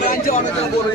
রাজ্য অনেক করে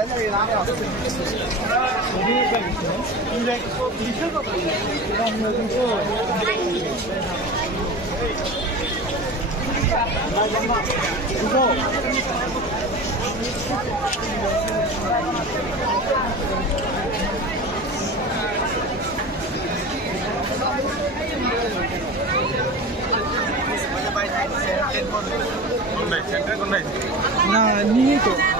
在这里拿不了。我们这个你这你这个让我们来，你这个。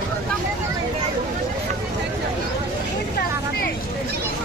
Thank you.